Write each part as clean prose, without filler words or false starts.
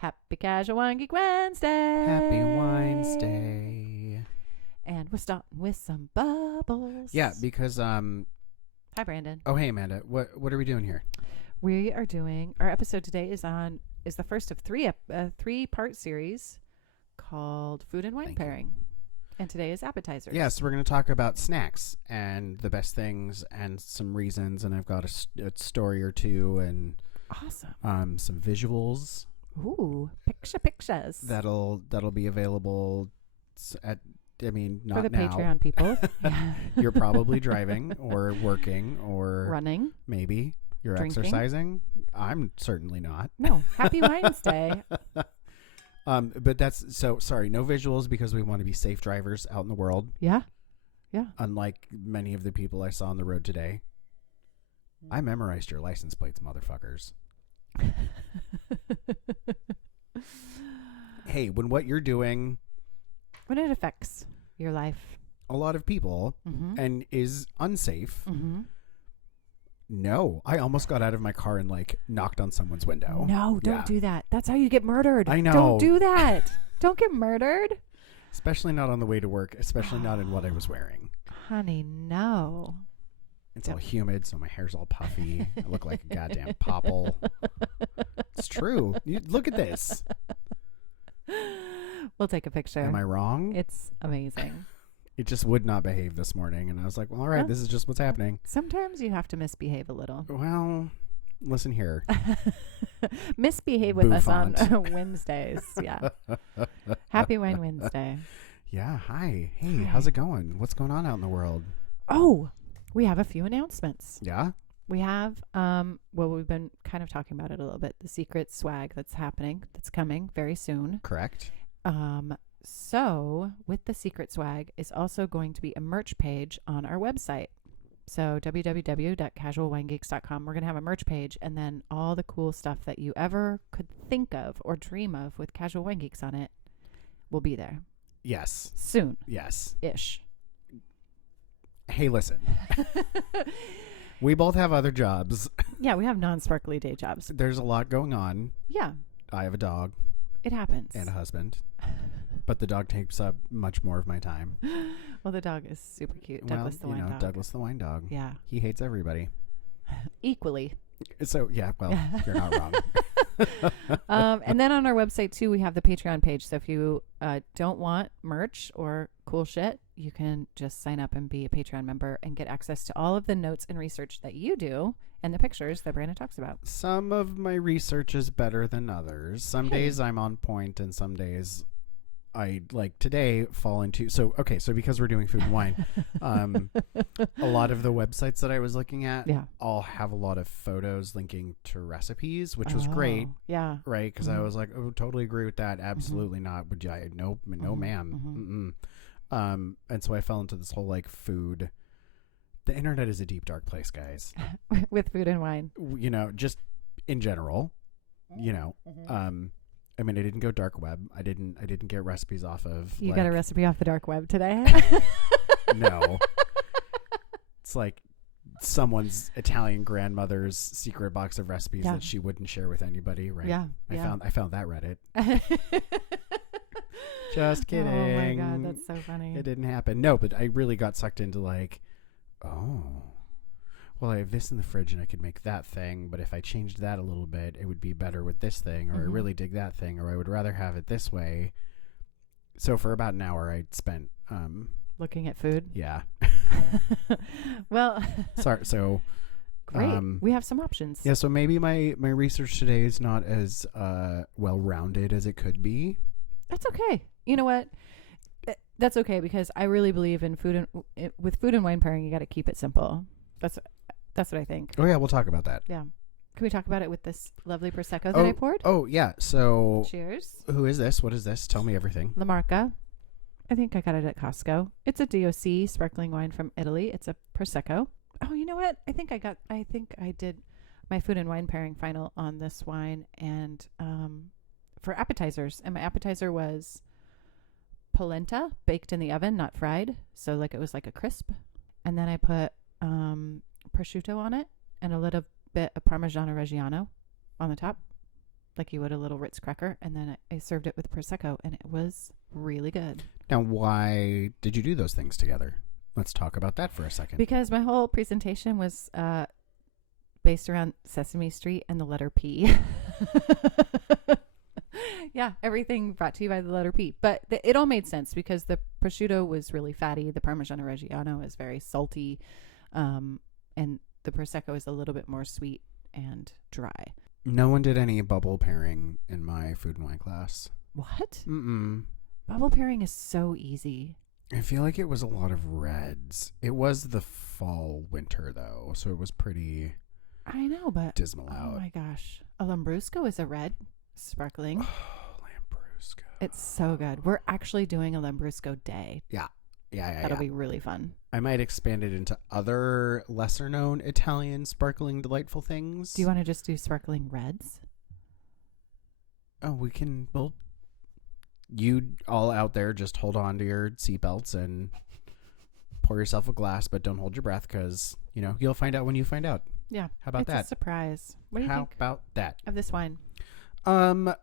Happy Casual Wine Geek Wednesday. Happy Wednesday. And we're starting with some bubbles. Yeah, because Hi, Brandon. Oh, hey Amanda. What are we doing here? We are doing our episode today is the first of three-part series called Food and Wine Thank Pairing. And today is Appetizers. Yeah, so we're going to talk about snacks and the best things and some reasons, and I've got a story or two and awesome. Some visuals. Ooh, pictures. That'll be available at not for the now. Patreon people. You're probably driving or working or running. Maybe you're drinking. Exercising. I'm certainly not. No, Happy Wednesday. But that's so sorry. No visuals because we want to be safe drivers out in the world. Yeah. Unlike many of the people I saw on the road today. I memorized your license plates, motherfuckers. Hey, when what you're doing, when it affects your life, a lot of people, and is unsafe. No, I almost got out of my car and knocked on someone's window. No, don't do that. That's how you get murdered. I know. Don't do that. Don't get murdered. Especially not on the way to work, especially not in what I was wearing. Honey, no. It's all humid, so my hair's all puffy. I look like a goddamn popple. It's true. Look at this. We'll take a picture. Am I wrong? It's amazing. It just would not behave this morning, and I was like, well, all right, this is just what's happening. Sometimes you have to misbehave a little. Well, listen here. Misbehave with us on Wednesdays. Yeah. Happy Wine Wednesday. Yeah, hi. Hey, how's it going? What's going on out in the world? Oh, we have a few announcements. Yeah? We have, we've been kind of talking about it a little bit. The secret swag that's coming very soon. Correct. So with the secret swag is also going to be a merch page on our website. So www.casualwinegeeks.com. We're going to have a merch page, and then all the cool stuff that you ever could think of or dream of with Casual Wine Geeks on it will be there. Yes. Soon. Yes. Ish. Hey, listen. We both have other jobs. Yeah, we have non-sparkly day jobs. There's a lot going on. Yeah. I have a dog. It happens. And a husband. But the dog takes up much more of my time. Well, the dog is super cute. Douglas the wine dog. Douglas the wine dog. Yeah. He hates everybody. Equally. So, yeah, well, you're not wrong. And then on our website, too, we have the Patreon page. So if you don't want merch or cool shit, you can just sign up and be a Patreon member and get access to all of the notes and research that you do and the pictures that Brandon talks about. Some of my research is better than others. Some days I'm on point, and some days I, today, fall into... So because we're doing food and wine, a lot of the websites that I was looking at all have a lot of photos linking to recipes, which was great. Yeah. Right? Because I was like, oh, totally agree with that. Absolutely not. Would I? No, ma'am. And so I fell into this whole, food... The internet is a deep, dark place, guys. With food and wine. Just in general, I didn't go dark web. I didn't get recipes off of. You got a recipe off the dark web today? No. It's like someone's Italian grandmother's secret box of recipes that she wouldn't share with anybody, right? Yeah. I found that Reddit. Just kidding. Oh my God, that's so funny. It didn't happen. No, but I really got sucked into well, I have this in the fridge and I could make that thing, but if I changed that a little bit, it would be better with this thing, or I really dig that thing, or I would rather have it this way. So for about an hour, I spent looking at food. Yeah. Well, sorry. So great. We have some options. Yeah. So maybe my research today is not as well-rounded as it could be. That's okay. You know what? That's okay, because I really believe in with food and wine pairing, you got to keep it simple. That's what I think. Oh yeah, we'll talk about that. Yeah. Can we talk about it with this lovely Prosecco that I poured? Oh yeah. So cheers. Who is this? What is this? Tell me everything. La Marca. I think I got it at Costco. It's a DOC sparkling wine from Italy. It's a Prosecco. Oh, you know what? I think I did my food and wine pairing final on this wine, and for appetizers. And my appetizer was polenta baked in the oven, not fried. So it was like a crisp. And then I put prosciutto on it and a little bit of Parmigiano Reggiano on the top. like you would a little Ritz cracker, and then I served it with Prosecco, and it was really good. Now, why did you do those things together? Let's talk about that for a second. Because my whole presentation was based around Sesame Street and the letter P. Yeah, everything brought to you by the letter P. But it all made sense because the prosciutto was really fatty. The Parmigiano Reggiano is very salty. And the Prosecco is a little bit more sweet and dry. No one did any bubble pairing in my food and wine class. What? Mm-mm. Bubble pairing is so easy. I feel like it was a lot of reds. It was the fall winter, though, so it was pretty I know, but dismal out. Oh my gosh. A Lambrusco is a red, sparkling. Oh, Lambrusco. It's so good. We're actually doing a Lambrusco day. Yeah. That'll be really fun. I might expand it into other lesser-known Italian sparkling delightful things. Do you want to just do sparkling reds? Oh, we can. Well, you all out there just hold on to your seatbelts and pour yourself a glass, but don't hold your breath because, you'll find out when you find out. Yeah. How about that? It's a surprise. What do you How think about that? of this wine? I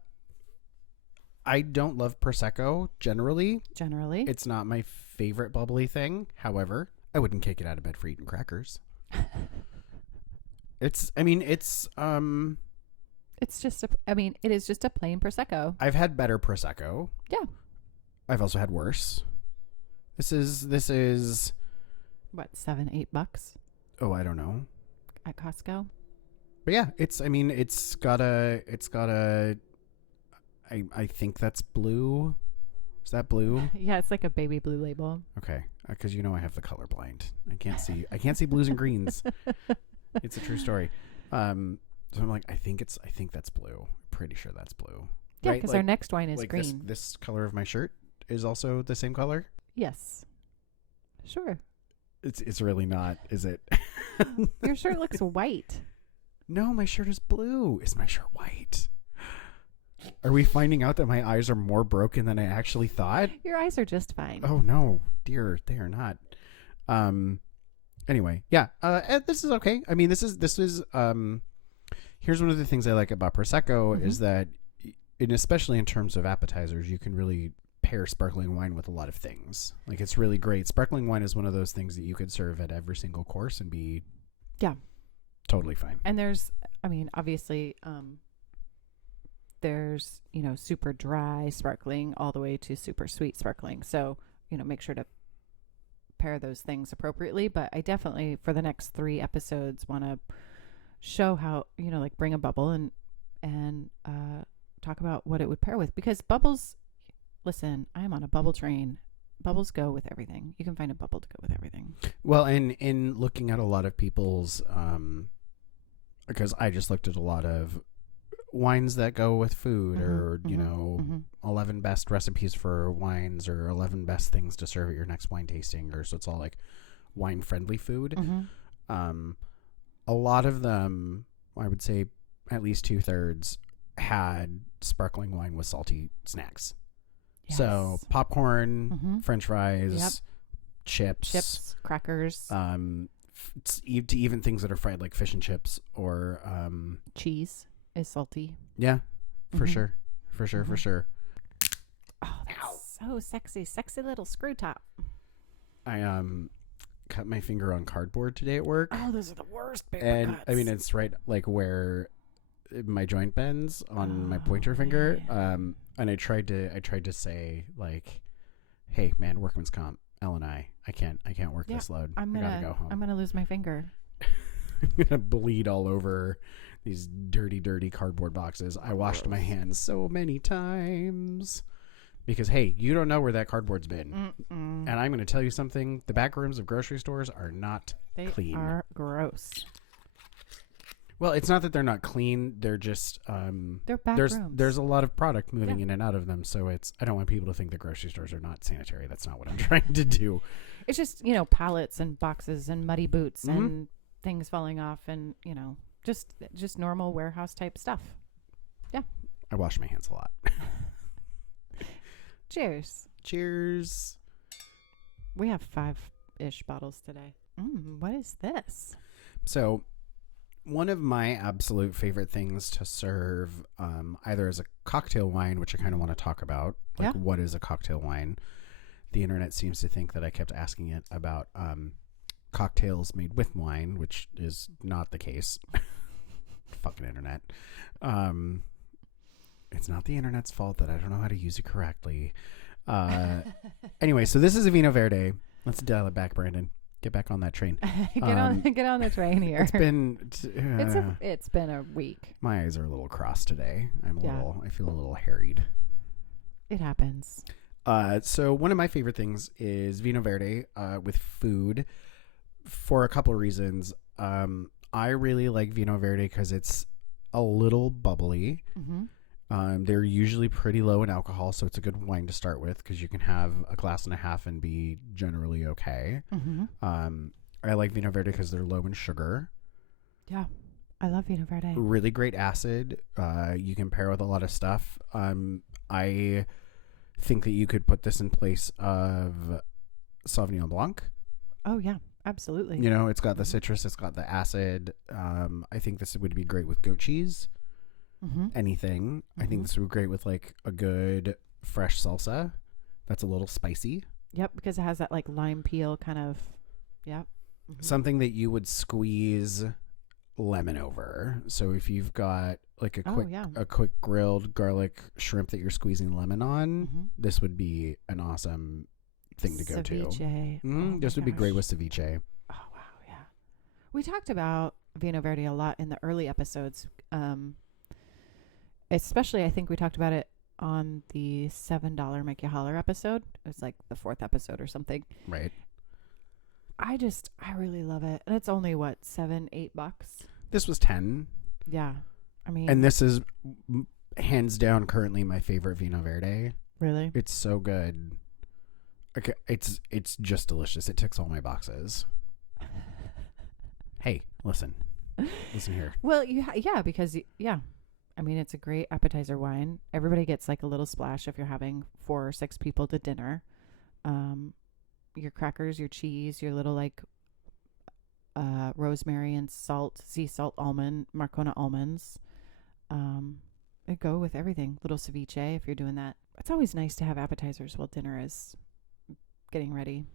don't love Prosecco generally. Generally. It's not my favorite bubbly thing. However, I wouldn't kick it out of bed for eating crackers. It is just a plain Prosecco. I've had better Prosecco. Yeah. I've also had worse. This is what, $7-8 oh, I don't know. at Costco? But yeah, it's got a I think that's blue. Is that blue? Yeah, it's like a baby blue label. Okay, because I have the color blind. I can't see blues and greens. It's a true story. So I'm like, I think that's blue. Pretty sure that's blue. Yeah, right? because our next wine is like green. This color of my shirt is also the same color. Yes. Sure. It's really not, is it? Your shirt looks white. No, my shirt is blue. Is my shirt white? Are we finding out that my eyes are more broken than I actually thought? Your eyes are just fine. Oh no, dear, they are not. Anyway, yeah. This is okay. I mean, this is. Here's one of the things I like about Prosecco is that, and especially in terms of appetizers, you can really pair sparkling wine with a lot of things. Like, it's really great. Sparkling wine is one of those things that you could serve at every single course and be totally fine. And there's, obviously, there's, super dry sparkling all the way to super sweet sparkling. So, make sure to pair those things appropriately. But I definitely, for the next 3 episodes, want to show how, bring a bubble and talk about what it would pair with. Because bubbles, listen, I'm on a bubble train. Bubbles go with everything. You can find a bubble to go with everything. Well, and in looking at a lot of people's, because I just looked at a lot of wines that go with food or 11 best recipes for wines or 11 best things to serve at your next wine tasting, or so it's all like wine friendly food. A lot of them, I would say at least 2/3 had sparkling wine with salty snacks. Yes. So popcorn, French fries, chips, crackers, to even things that are fried like fish and chips or cheese is salty. Yeah, for sure. For sure. Oh, that's so sexy little screw top. I cut my finger on cardboard today at work. Oh, those are the worst paper and cuts. I mean, it's right like where my joint bends on my pointer finger. And I tried to say like, hey man, workman's comp, L&I can't work this load. I gotta go home. I'm gonna lose my finger. I'm gonna bleed all over these dirty cardboard boxes. I washed my hands so many times because, hey, you don't know where that cardboard's been. And I'm gonna tell you something: the back rooms of grocery stores are not clean. They are gross. Well, it's not that they're not clean. They're just they're back rooms. rooms. There's a lot of product moving in and out of them, so I don't want people to think that grocery stores are not sanitary. That's not what I'm trying to do. It's just pallets and boxes and muddy boots and things falling off and just normal warehouse type stuff. Yeah. I wash my hands a lot. Cheers. Cheers. We have 5-ish bottles today. What is this? So one of my absolute favorite things to serve, either as a cocktail wine, which I kind of want to talk about, like what is a cocktail wine? The internet seems to think that I kept asking it about cocktails made with wine, which is not the case. Fucking internet. It's not the internet's fault that I don't know how to use it correctly. Anyway, so this is a Vino Verde. Let's dial it back, Brandon. Get back on that train. Get on the train here. It's been it's been a week. My eyes are a little crossed today. I feel a little harried. It happens. So one of my favorite things is Vino Verde with food for a couple of reasons. I really like Vino Verde because it's a little bubbly. They're usually pretty low in alcohol, so it's a good wine to start with because you can have a glass and a half and be generally okay. I like Vino Verde because they're low in sugar. Yeah, I love Vino Verde. Really great acid. You can pair with a lot of stuff. I think that you could put this in place of Sauvignon Blanc. Oh, yeah, absolutely. You know, it's got the citrus, it's got the acid. I think this would be great with goat cheese. Anything. I think this would be great with like a good fresh salsa that's a little spicy. Yep, because it has that like lime peel kind of. Yep. Something that you would squeeze lemon over. So if you've got like a quick grilled garlic shrimp that you're squeezing lemon on, this would be an awesome thing to go ceviche. to. This would be great with ceviche. Oh wow, yeah. We talked about Vino Verde a lot in the early episodes. Especially, I think we talked about it on the $7 Make You Holler episode. It was like the 4th episode or something. Right. I really love it. And it's only, what, $7-8? This was 10. Yeah. I mean. And this is hands down currently my favorite Vino Verde. Really? It's so good. Okay, it's just delicious. It ticks all my boxes. Hey, listen here. Well, because I mean, it's a great appetizer wine. Everybody gets like a little splash if you're having 4 or 6 people to dinner. Your crackers, your cheese, your little like rosemary and sea salt almond, Marcona almonds. They go with everything. Little ceviche if you're doing that. It's always nice to have appetizers while dinner is getting ready.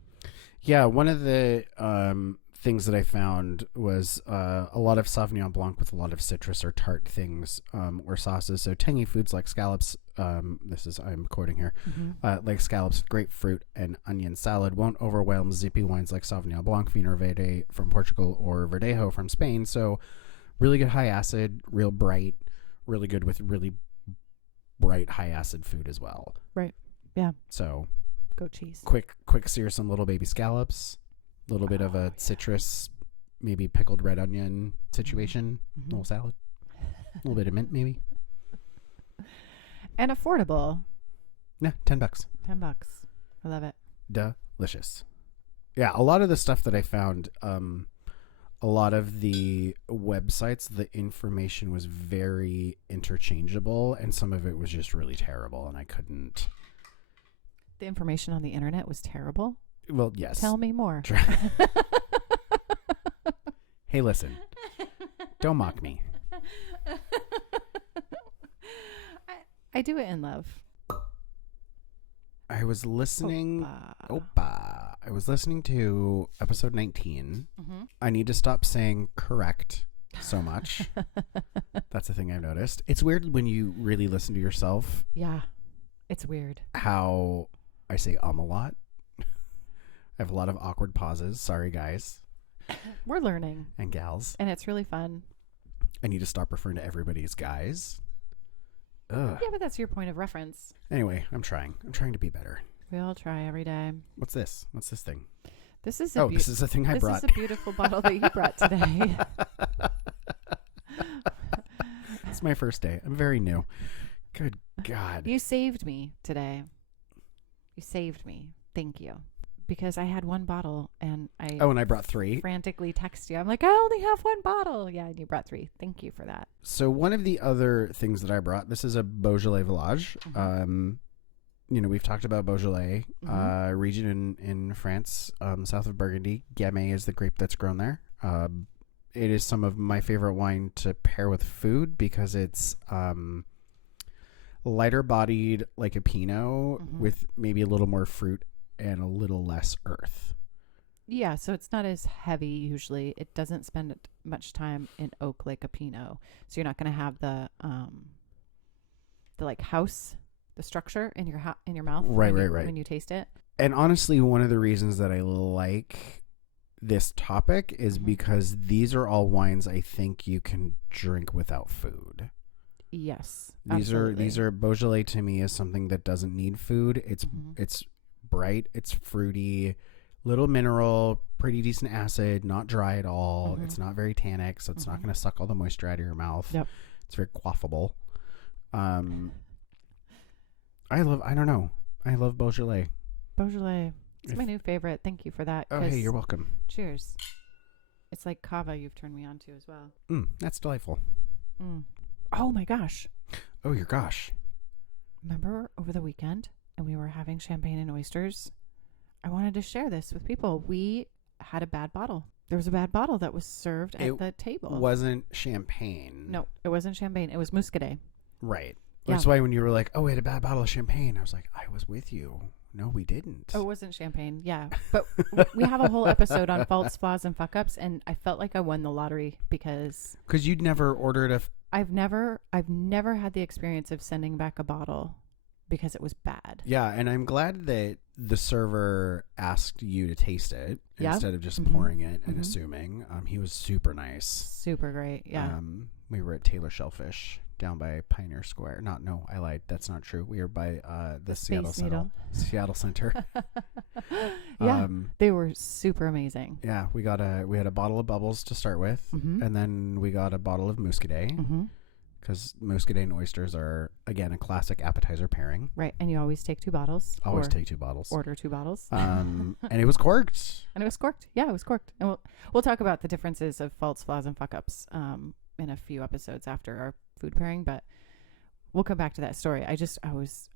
Yeah, one of the things that I found was a lot of Sauvignon Blanc with a lot of citrus or tart things or sauces. So tangy foods like scallops, I'm quoting here, like scallops, grapefruit, and onion salad won't overwhelm zippy wines like Sauvignon Blanc, Vino Verde from Portugal, or Verdejo from Spain. So really good high acid, real bright, really good with really bright high acid food as well. Right. Yeah. So goat cheese. Quick sear some little baby scallops. A little bit of a citrus, maybe pickled red onion situation, little salad, a little bit of mint maybe. And affordable. Yeah, $10. $10. I love it. Delicious. Yeah, a lot of the stuff that I found, a lot of the websites, the information was very interchangeable, and some of it was just really terrible, and I couldn't. The information on the internet was terrible? Well, yes. Tell me more. Hey, listen. Don't mock me. I do it in love. I was listening. I was listening to episode 19. I need to stop saying correct so much. That's the thing I've noticed. It's weird when you really listen to yourself. Yeah. It's weird. How I say a lot. I have a lot of awkward pauses. Sorry, guys. We're learning. And gals. And it's really fun. I need to stop referring to everybody as guys. Ugh. Yeah, but that's your point of reference. Anyway, I'm trying. I'm trying to be better. We all try every day. What's this? What's this thing? This is this is the thing I brought. This is a beautiful bottle that you brought today. It's my first day. I'm very new. Good God. You saved me today. You saved me. Thank you. Because I had one bottle and I brought 3. Frantically text you. I'm like, I only have 1 bottle. Yeah, and you brought 3. Thank you for that. So one of the other things that I brought, this is a Beaujolais Village. We've talked about Beaujolais, region in France, south of Burgundy. Gamay is the grape that's grown there. it is some of my favorite wine to pair with food because it's lighter bodied like a Pinot with maybe a little more fruit and a little less earth. Yeah, so it's not as heavy usually. It doesn't spend much time in oak like a Pinot. So you're not going to have the like house, the structure in your in your mouth Right. when you taste it. And honestly, one of the reasons that I like this topic is because these are all wines I think you can drink without food. Yes. These are Beaujolais to me is something that doesn't need food. It's bright, it's fruity, little mineral, pretty decent acid, not dry at all. It's not very tannic, so it's not going to suck all the moisture out of your mouth. Yep. It's very quaffable. I love Beaujolais. Beaujolais. It's my new favorite. Thank you for that. Oh, hey, you're welcome. Cheers. It's like cava you've turned me on to as well. That's delightful. Oh my gosh. Oh, your gosh. Remember over the weekend and we were having champagne and oysters? I wanted to share this with people. We had a bad bottle. There was a bad bottle that was served at the table. It wasn't champagne. No, it wasn't champagne. It was muscadet. Right. Yeah. That's why when you were like, oh, we had a bad bottle of champagne, I was like, I was with you. No, we didn't. Oh, it wasn't champagne. Yeah. But we have a whole episode on faults, flaws, and fuck ups. And I felt like I won the lottery because you'd never ordered I've never had the experience of sending back a bottle because it was bad. Yeah. And I'm glad that the server asked you to taste it instead of just pouring it and assuming. He was super nice. Super great. Yeah. We were at Taylor Shellfish down by Pioneer Square. No, I lied. That's not true. We were by the Seattle Center. Yeah, they were super amazing. Yeah, we had a bottle of bubbles to start with, and then we got a bottle of Muscadet because Muscadet and oysters are again a classic appetizer pairing. Right, and you always take 2 bottles. Always take 2 bottles. Order 2 bottles. And it was corked. Yeah, it was corked. And we'll talk about the differences of faults, flaws, and fuck ups in a few episodes after our food pairing, but we'll come back to that story. I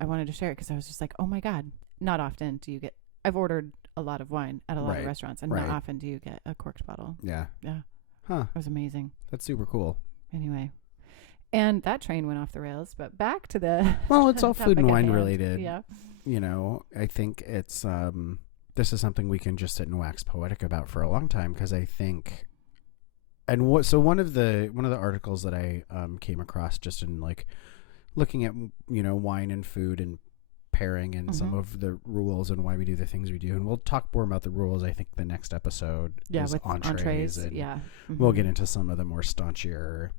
wanted to share it because I was just like, oh my God, not often do you get, I've ordered a lot of wine at a lot of restaurants and not often do you get a corked bottle. Yeah. It was amazing. That's super cool. Anyway, and that train went off the rails, but back to the well, it's all food and wine related. Yeah. I think it's this is something we can just sit and wax poetic about for a long time because I think. And one of the articles that I came across just in like looking at wine and food and pairing and some of the rules and why we do the things we do, and we'll talk more about the rules. I think the next episode is with entrees and we'll get into some of the more staunchier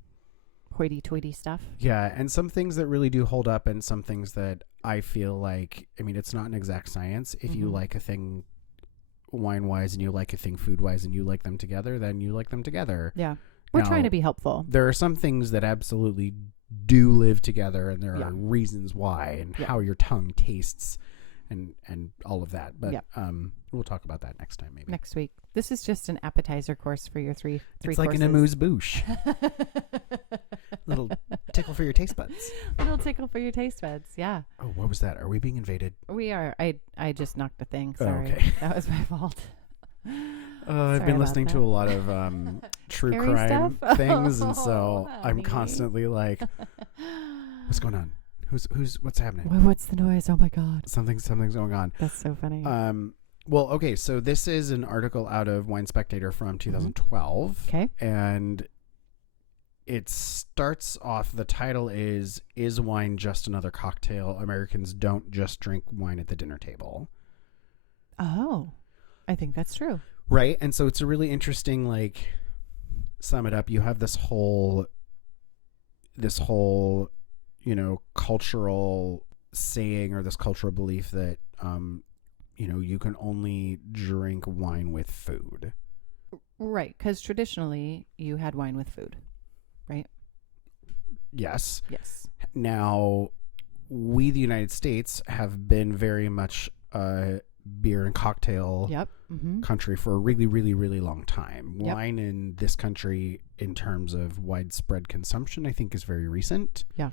hoity-toity stuff. Yeah, and some things that really do hold up, and some things that I feel like it's not an exact science. If you like a thing wine wise and you like a thing food wise and you like them together, then you like them together. Yeah. We're trying to be helpful. There are some things that absolutely do live together, and there are reasons why and how your tongue tastes and all of that. But we'll talk about that next time, maybe. Next week. This is just an appetizer course for your three it's courses. Like an amuse-bouche. Little tickle for your taste buds. Little tickle for your taste buds, yeah. Oh, what was that? Are we being invaded? We are. I just knocked the thing. Sorry. Oh, okay. That was my fault. I've been listening to a lot of true Scary crime stuff? things, and so Oh, I'm honey. constantly like, what's going on? What's happening? What's the noise? Oh my God. Something's going on. That's so funny. Well, okay, so this is an article out of Wine Spectator from 2012. Okay. And it starts off, the title is Wine Just Another Cocktail? Americans Don't Just Drink Wine at the Dinner Table. Oh, I think that's true. Right. And so it's a really interesting, like, sum it up. You have this whole, cultural saying or this cultural belief that, you can only drink wine with food. Right. Because traditionally you had wine with food, right? Yes. Yes. Now, we, the United States, have been very much beer and cocktail country for a really, really, really long time. Wine in this country, in terms of widespread consumption, I think is very recent. Yeah. I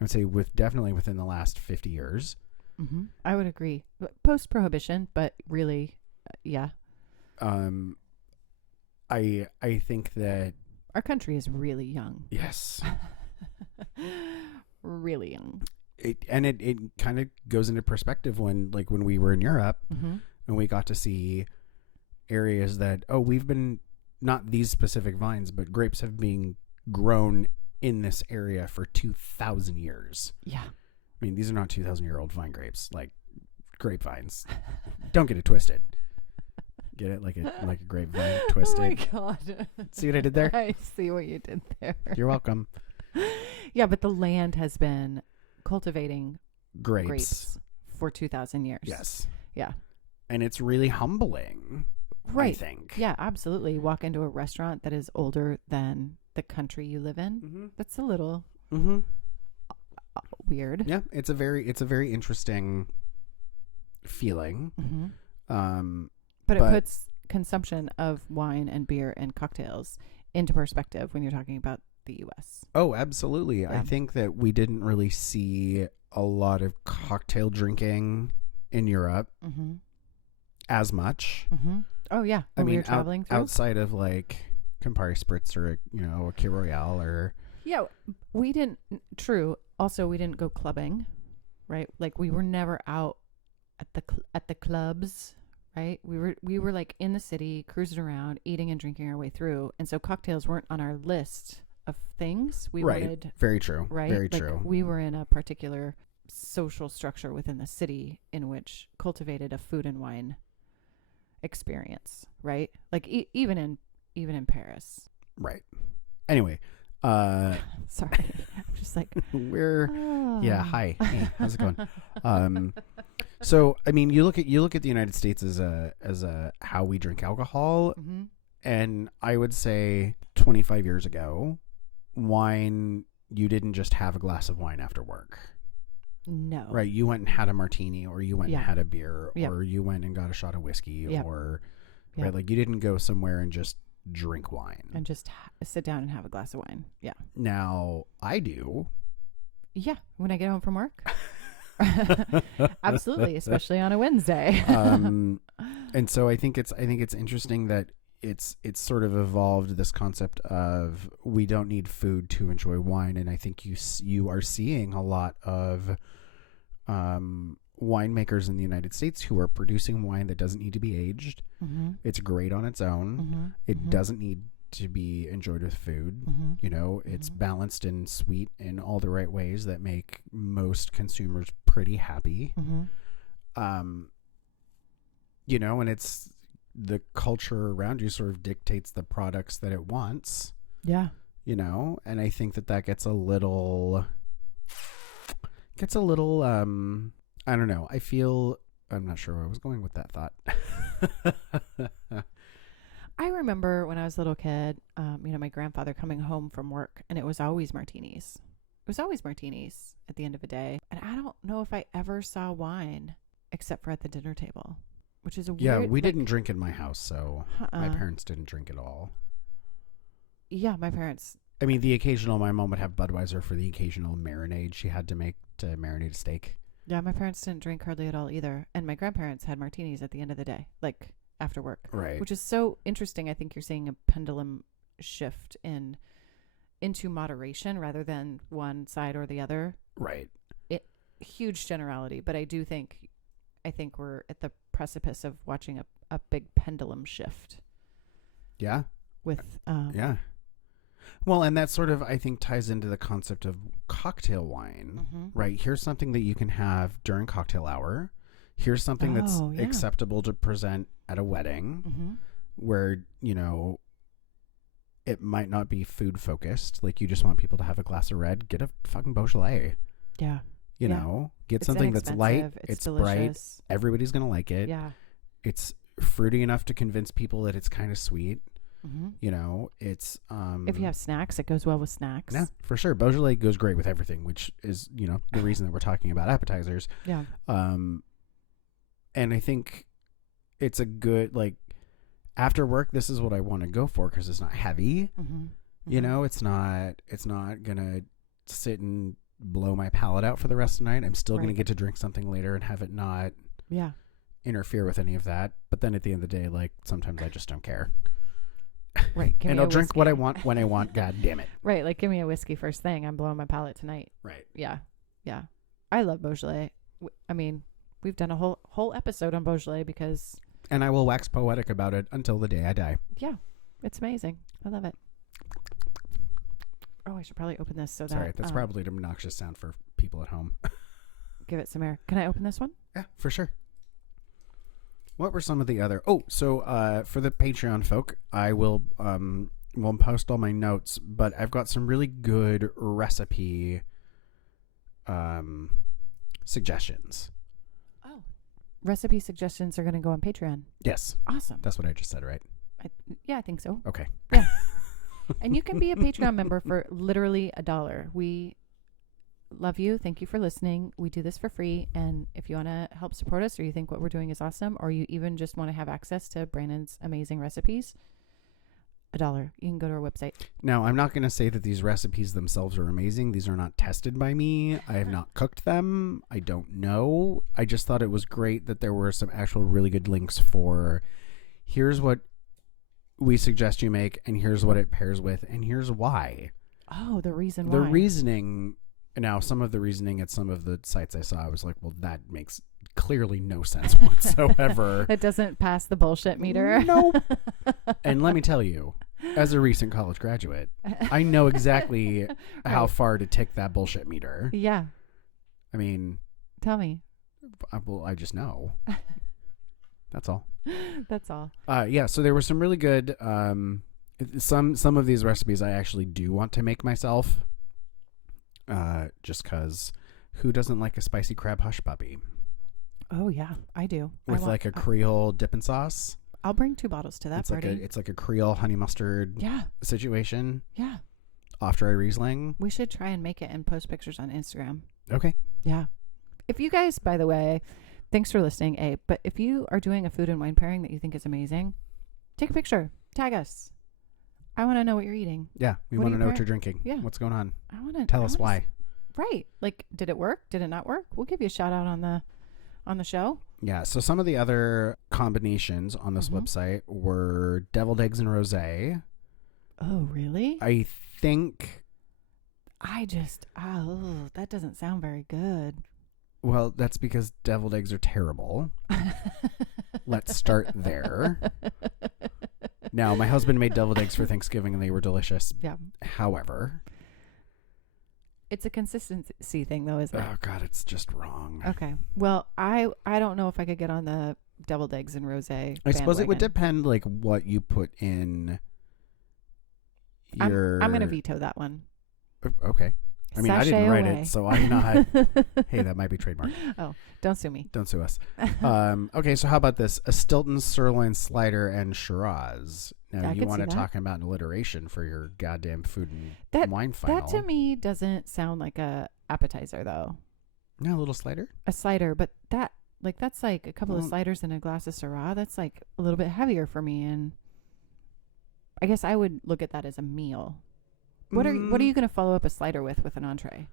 would say definitely within the last 50 years. Mm-hmm. I would agree. Post-prohibition, but really, yeah. I think that Our country is really young. yes, Really young. it kind of goes into perspective when we were in Europe Mm-hmm. and we got to see areas that we've been, not these specific vines, but grapes have been grown in this area for 2,000 years. Yeah. I mean, these are not 2,000-year-old vine grapes, like grapevines. Don't get it twisted. Get it like a grapevine twisted. Oh my God. See what I did there? I see what you did there. You're welcome. Yeah, but the land has been cultivating Grapes. grapes for 2,000 years. Yes. Yeah. And it's really humbling. Right. I think. Yeah, absolutely. Walk into a restaurant that is older than the country you live in. Mm-hmm. That's a little Mm-hmm. weird. Yeah, it's a very interesting feeling. Mm-hmm. But it puts consumption of wine and beer and cocktails into perspective when you're talking about the U.S. Oh, absolutely. Yeah. I think that we didn't really see a lot of cocktail drinking in Europe Mm-hmm. as much. Mm-hmm. Oh, yeah. I When we mean, were traveling through. outside of like Campari Spritz or a Key Royale or Yeah, we didn't. True. Also, we didn't go clubbing, right? Like we were never out at the clubs, right? We were like in the city, cruising around, eating and drinking our way through, and so cocktails weren't on our list of things we right. wanted. Very true. Right. Very Like, true. we were in a particular social structure within the city in which cultivated a food and wine experience, right? Like even in Paris. Right. Anyway, Sorry, I'm just like yeah. Hi. Hey, how's it going? So I mean, you look at the United States as a how we drink alcohol, Mm-hmm. and I would say 25 years ago, wine, you didn't just have a glass of wine after work. No. Right. You went and had a martini, or you went Yeah. and had a beer, Yep. or you went and got a shot of whiskey, Yep. or Yep. right. Like you didn't go somewhere and just drink wine. And just sit down and have a glass of wine. Yeah. Now I do. Yeah. When I get home from work. Absolutely. Especially on a Wednesday. And so I think it's interesting that it's sort of evolved this concept of we don't need food to enjoy wine, and I think you are seeing a lot of winemakers in the United States who are producing wine that doesn't need to be aged. Mm-hmm. It's great on its own. Mm-hmm. It Mm-hmm. doesn't need to be enjoyed with food. Mm-hmm. It's Mhm. balanced and sweet in all the right ways that make most consumers pretty happy. Mm-hmm. And it's the culture around you sort of dictates the products that it wants, Yeah. and I think that gets a little, I don't know. I'm not sure where I was going with that thought. I remember when I was a little kid, my grandfather coming home from work, and it was always martinis. It was always martinis at the end of the day. And I don't know if I ever saw wine except for at the dinner table, which is a Yeah, weird. we didn't drink in my house, so my Uh-uh. parents didn't drink at all. Yeah, my parents. I mean, my mom would have Budweiser for the occasional marinade she had to make to marinate a steak. Yeah, my parents didn't drink hardly at all either. And my grandparents had martinis at the end of the day, like after work. Right. Which is so interesting. I think you're seeing a pendulum shift into moderation rather than one side or the other. Right. Huge generality, but I think we're at the precipice of watching a big pendulum shift Yeah. with Yeah. Well, and that sort of, I think, ties into the concept of cocktail wine, Mhm. right? Here's something that you can have during cocktail hour. Here's something that's Oh, yeah. acceptable to present at a wedding Mhm. where, it might not be food focused. Like you just want people to have a glass of red. Get a fucking Beaujolais, Yeah. get It's something that's light. inexpensive, It's bright. delicious. Everybody's going to like it. Yeah. It's fruity enough to convince people that it's kind of sweet. Mhm. It's If you have snacks, it goes well with snacks. yeah, for sure. Beaujolais goes great with everything, which is the reason that we're talking about appetizers. Yeah. And I think it's a good after work. This is what I want to go for because it's not heavy. Mhm. It's not gonna sit and blow my palate out for the rest of the night. I'm still gonna Right. get to drink something later and have it not Yeah. interfere with any of that. But then at the end of the day, sometimes I just don't care. Right. Give And me I'll a drink what I whiskey. want when I want. God damn it. Right. Like, give me a whiskey first thing. I'm blowing my palate tonight. Right. Yeah. Yeah. I love Beaujolais. I mean, we've done a whole episode on Beaujolais because... And I will wax poetic about it until the day I die. Yeah. It's amazing. I love it. Oh, I should probably open this so that... Sorry, that's probably an obnoxious sound for people at home. Give it some air. Can I open this one? Yeah, for sure. What were some of the other... Oh, so for the Patreon folk, I will post all my notes, but I've got some really good recipe suggestions. Oh. Recipe suggestions are going to go on Patreon. Yes. Awesome. That's what I just said, right? Yeah, I think so. Okay. Yeah. And you can be a Patreon member for literally $1. We love you. Thank you for listening. We do this for free. And if you want to help support us, or you think what we're doing is awesome, or you even just want to have access to Brandon's amazing recipes, $1. You can go to our website. Now, I'm not going to say that these recipes themselves are amazing. These are not tested by me. I have not cooked them. I don't know. I just thought it was great that there were some actual really good links for here's what we suggest you make, and here's what it pairs with, and here's why. Oh, the reason The why. reasoning... Now, some of the reasoning at some of the sites I saw, I was like, well, that makes clearly no sense whatsoever. It doesn't pass the bullshit meter. Nope. And let me tell you, as a recent college graduate, I know exactly how far to tick that bullshit meter. Yeah. I mean... Tell me. I just know. That's all. That's all. Yeah, so there were some really good... some of these recipes I actually do want to make myself. Just because who doesn't like a spicy crab hush puppy? Oh, yeah, I do. With like a Creole dipping sauce. I'll bring 2 bottles to that party. It's like a Creole honey mustard situation. Yeah. Off dry Riesling. We should try and make it and post pictures on Instagram. Okay. Yeah. If you guys, by the way, thanks for listening, but if you are doing a food and wine pairing that you think is amazing, take a picture. Tag us. I want to know what you're eating. Yeah, we want to know what you're drinking. Yeah. What's going on? I want to tell us why. Right. Like, did it work? Did it not work? We'll give you a shout out on the show. Yeah, so some of the other combinations on this website were deviled eggs and rosé. Oh, really? I think... that doesn't sound very good. Well, that's because deviled eggs are terrible. Let's start there. Now, my husband made deviled eggs for Thanksgiving and they were delicious. Yeah. However... It's a consistency thing, though, isn't it? Oh, God, it's just wrong. Okay. Well, I don't know if I could get on the deviled eggs and rosé. I suppose it would depend, like, what you put in your... I'm going to veto that one. Okay. I mean, I didn't write it, so I'm not... Hey, that might be trademark. Oh, don't sue me. Don't sue us. Okay, so how about this? A Stilton sirloin slider and Shiraz. Now, you want to talk about an alliteration for your goddamn food and wine final. That, to me, doesn't sound like a appetizer, though. No, a little slider? A slider, but that's like a couple of sliders and a glass of Syrah. That's like a little bit heavier for me, and I guess I would look at that as a meal. What are you going to follow up a slider with an entree?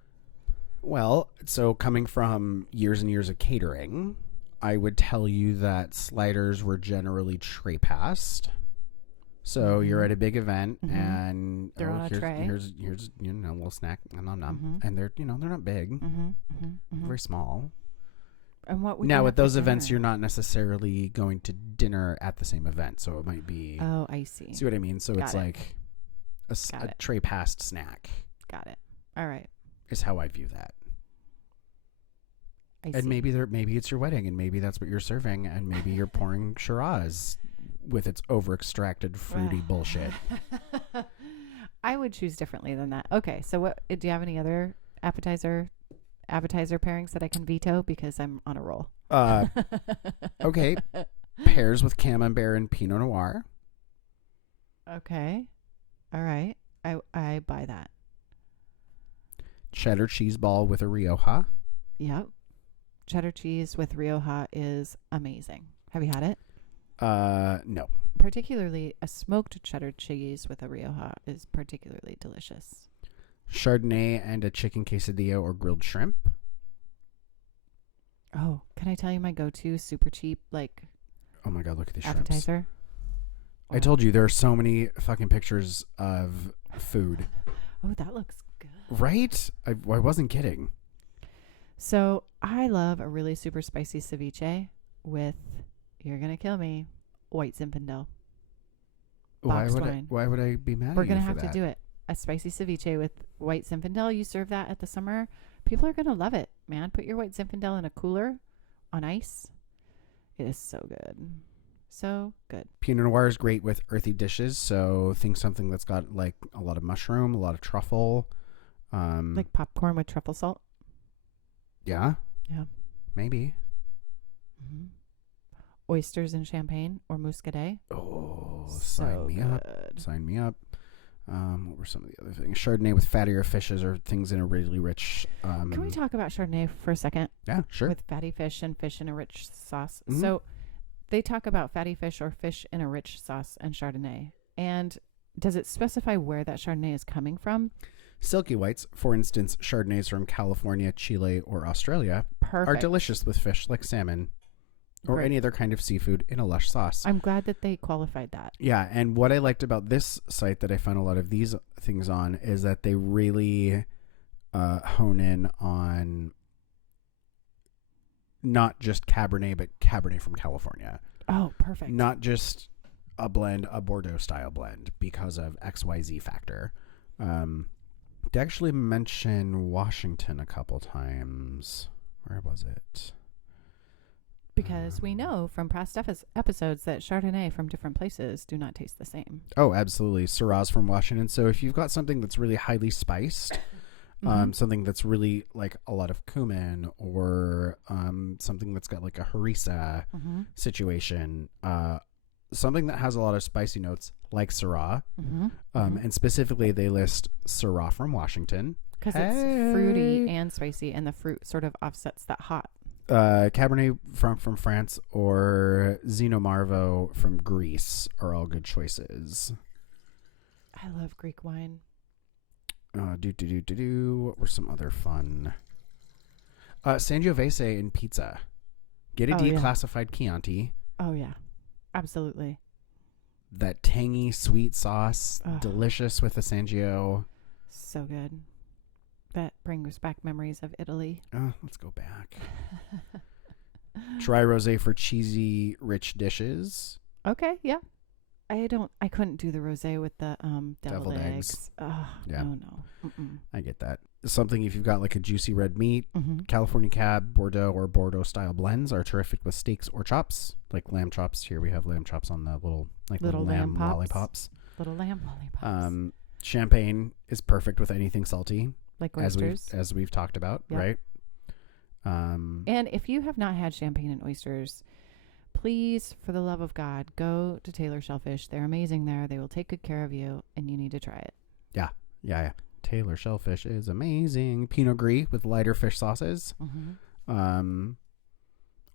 Well, so coming from years and years of catering, I would tell you that sliders were generally tray passed. So you're at a big event and they're on a tray. Here's a little snack, and they're they're not big, very small. And what would now you at those events, dinner? you're not necessarily going to dinner at the same event, so it might be. Oh, I see. See what I mean? So Got it's it. like a tray passed snack. Got it. All right. Is how I view that. I And see. maybe it's your wedding, and maybe that's what you're serving, and maybe you're pouring Shiraz with its over extracted fruity bullshit. I would choose differently than that. Okay, so what do you have any other appetizer pairings that I can veto because I'm on a roll? Okay, pears with camembert and Pinot Noir. Okay, all right, I buy that. Cheddar cheese ball with a Rioja. Yep, cheddar cheese with Rioja is amazing. Have you had it? No. Particularly a smoked cheddar cheese with a Rioja is particularly delicious. Chardonnay and a chicken quesadilla or grilled shrimp. Oh, can I tell you my go-to super cheap Oh my God, look at these appetizer? shrimps. I told you there are so many fucking pictures of food. Oh, that looks good. Right? I wasn't kidding. So I love a really super spicy ceviche with, you're going to kill me, white Zinfandel. Why Boxed would wine. I be mad We're at you going to for have that? to do it. A spicy ceviche with white Zinfandel. You serve that at the summer. People are going to love it, man. Put your white Zinfandel in a cooler on ice. It is so good. So good. Pinot Noir is great with earthy dishes. So think something that's got like a lot of mushroom, a lot of truffle. Like popcorn with truffle salt. Yeah. Yeah. Maybe. Mm-hmm. Oysters and champagne or muscadet. Oh, so sign me good. up. Sign me up. What were some of the other things? Chardonnay with fattier fishes or things in a really rich... Can we talk about Chardonnay for a second? Yeah, sure. With fatty fish and fish in a rich sauce. Mm-hmm. So they talk about fatty fish or fish in a rich sauce and Chardonnay. And does it specify where that Chardonnay is coming from? Silky whites, for instance, Chardonnays from California, Chile, or Australia, Perfect. are delicious with fish like salmon or Great. any other kind of seafood in a lush sauce. I'm glad that they qualified that. Yeah, and what I liked about this site that I found a lot of these things on is that they really hone in on not just Cabernet, but Cabernet from California. Oh, perfect. Not just a blend, a Bordeaux style blend because of XYZ factor. They actually mention Washington a couple times. Where was it? Because we know from past episodes that Chardonnay from different places do not taste the same. Oh, absolutely. Syrah's from Washington. So if you've got something that's really highly spiced, something that's really like a lot of cumin or something that's got like a harissa situation, something that has a lot of spicy notes like Syrah. And specifically they list Syrah from Washington. Because it's fruity and spicy and the fruit sort of offsets that hot. Cabernet from France or Zino Marvo from Greece are all good choices. I love Greek wine. What were some other fun? Sangiovese in pizza. Get a declassified Chianti. Oh, yeah. Absolutely. That tangy, sweet sauce. Delicious with the Sangio. So good. That brings back memories of Italy. Let's go back. Dry rosé for cheesy, rich dishes. Okay, yeah. I couldn't do the rosé with the deviled eggs. Yeah. No. Mm-mm. I get that. Something if you've got like a juicy red meat, California Cab, Bordeaux, or Bordeaux style blends are terrific with steaks or chops, like lamb chops. Here we have lamb chops on the little lamb lollipops. Little lamb lollipops. Champagne is perfect with anything salty. Like oysters. As we've talked about, yep. Right? And if you have not had champagne and oysters, please, for the love of God, go to Taylor Shellfish. They're amazing there. They will take good care of you, and you need to try it. Yeah. Taylor Shellfish is amazing. Pinot Gris with lighter fish sauces. Or an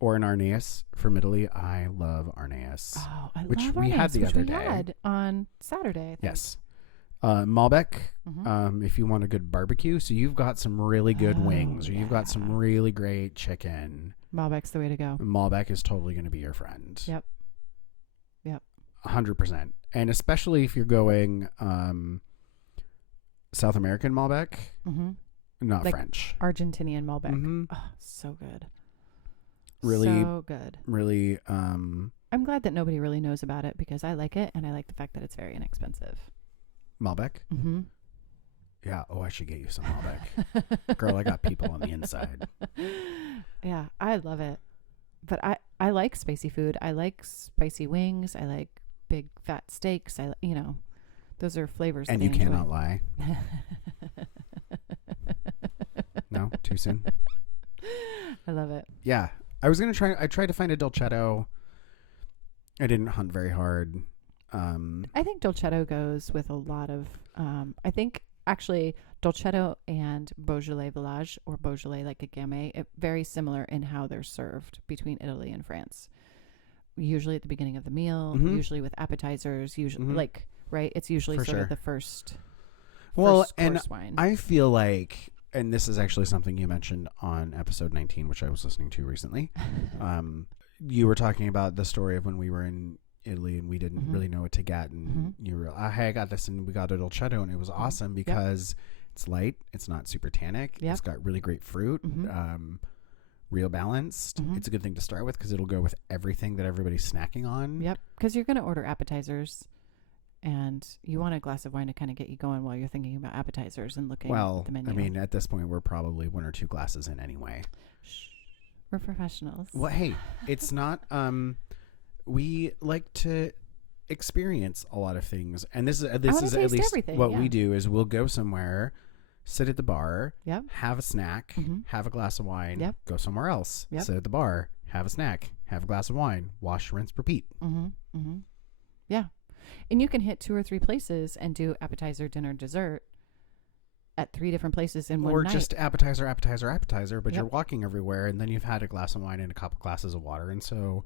Arneus from Italy. I love Arneus. Oh, I which love we Arneus, had the which other we day. Had on Saturday, I think. Yes. Malbec, if you want a good barbecue. So you've got some really good wings, or you've got some really great chicken. Malbec's the way to go. Malbec is totally going to be your friend. Yep. 100%. And especially if you're going South American Malbec, not like French. Argentinian Malbec. Oh, so good. Really, so good. Really. I'm glad that nobody really knows about it because I like it, and I like the fact that it's very inexpensive. Malbec? Yeah. Oh, I should get you some Malbec. Girl, I got people on the inside. Yeah, I love it. But I like spicy food. I like spicy wings. I like big fat steaks. Those are flavors. And that you I enjoy. cannot lie. No? Too soon? I love it. Yeah. I tried to find a Dolcetto. I didn't hunt very hard. I think Dolcetto goes with a lot of, I think actually Dolcetto and Beaujolais Village or Beaujolais like a Gamay, very similar in how they're served between Italy and France. Usually at the beginning of the meal, usually with appetizers, usually right? It's usually For sort sure. of the first and course wine. I feel like, and this is actually something you mentioned on episode 19, which I was listening to recently. You were talking about the story of when we were in Italy and we didn't Mhm. really know what to get, and you were, hey, I got this, and we got a dolcetto, and it was awesome because it's light, it's not super tannic, Yep. it's got really great fruit, Mhm. real balanced. Mhm. It's a good thing to start with because it'll go with everything that everybody's snacking on. Yep. Because you're going to order appetizers, and you want a glass of wine to kind of get you going while you're thinking about appetizers and looking at the menu. I mean, at this point, we're probably 1 or 2 glasses in anyway. Shh. We're professionals. Well, hey, it's not. We like to experience a lot of things, and this is at least everything, what we do. Is we'll go somewhere, sit at the bar, Yep. have a snack, have a glass of wine, Yep. go somewhere else, Yep. sit at the bar, have a snack, have a glass of wine, wash, rinse, repeat. Yeah. And you can hit 2 or 3 places and do appetizer, dinner, dessert at 3 different places in one Or night. just appetizer, but you're Yep. walking everywhere, and then you've had a glass of wine and a couple glasses of water, and so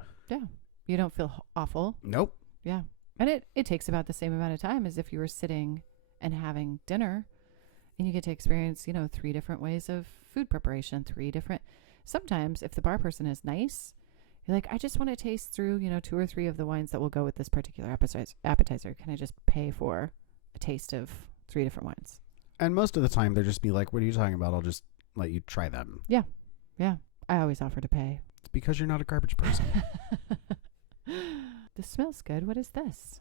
You don't feel awful. nope. Yeah. And it takes about the same amount of time as if you were sitting and having dinner, and you get to experience, 3 different ways of food preparation, 3 different. Sometimes if the bar person is nice, you're like, I just want to taste through, 2 or 3 of the wines that will go with this particular appetizer. Can I just pay for a taste of 3 different wines? And most of the time, they'll just be like, what are you talking about? I'll just let you try them. Yeah. I always offer to pay. It's because you're not a garbage person. This smells good. What is this?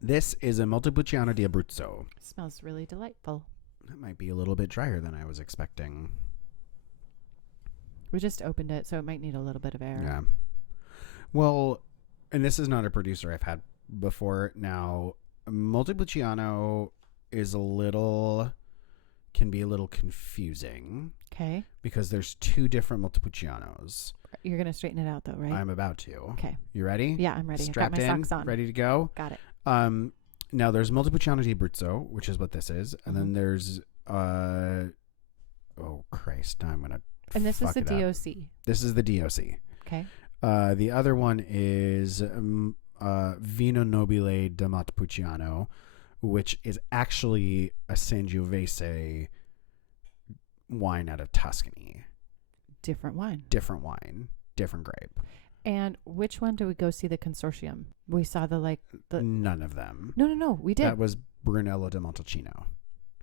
This is a Montepulciano di Abruzzo. It smells really delightful. That might be a little bit drier than I was expecting. We just opened it, so it might need a little bit of air. Yeah. Well, and this is not a producer I've had before. Now, Montepulciano can be a little confusing Okay. because there's 2 different Montepulcianos. You're going to straighten it out, though, right? I'm about to. Okay. You ready? Yeah, I'm ready. Strapped I've got my in, socks on. ready to go? Got it. Now there's Montepulciano di Abruzzo, which is what this is, and then there's oh Christ, now I'm gonna. And this is fuck the it up. DOC. This is the DOC. Okay. The other one is Vino Nobile da Montepulciano, which is actually a Sangiovese wine out of Tuscany. Different wine. Different wine, different grape. And which one do we go see the consortium? We saw the None of them. No, we did. That was Brunello di Montalcino.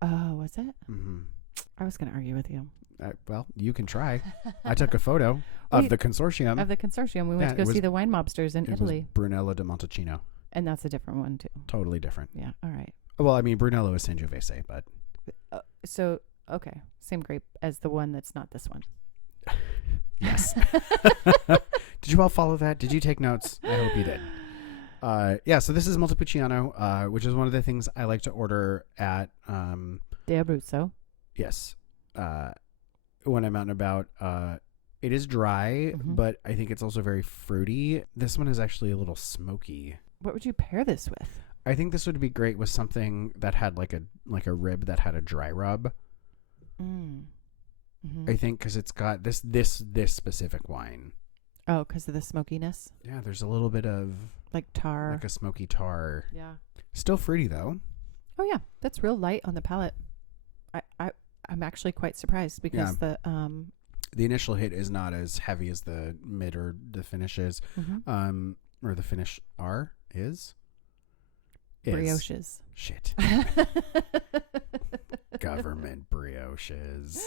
Oh, was it? Mm-hmm. I was going to argue with you. Well, you can try. I took a photo of the consortium. Of the consortium. We went to go see the wine mobsters in Italy. Was Brunello di Montalcino. And that's a different one, too. Totally different. Yeah. All right. Well, I mean, Brunello is Sangiovese, but... So, okay. Same grape as the one that's not this one. Yes. Did you all follow that? Did you take notes? I hope you did. So this is Montepulciano, which is one of the things I like to order at... De Abruzzo. Yes. When I'm out and about. It is dry, but I think it's also very fruity. This one is actually a little smoky. What would you pair this with? I think this would be great with something that had like a rib that had a dry rub. I think because it's got this specific wine. Oh, because of the smokiness? Yeah, there's a little bit of... Like tar. Like a smoky tar. Yeah. Still fruity, though. Oh, yeah. That's real light on the palate. I'm actually quite surprised because the initial hit is not as heavy as the mid or the finish is. Or the finish is. Brioches. Shit. Government brioches.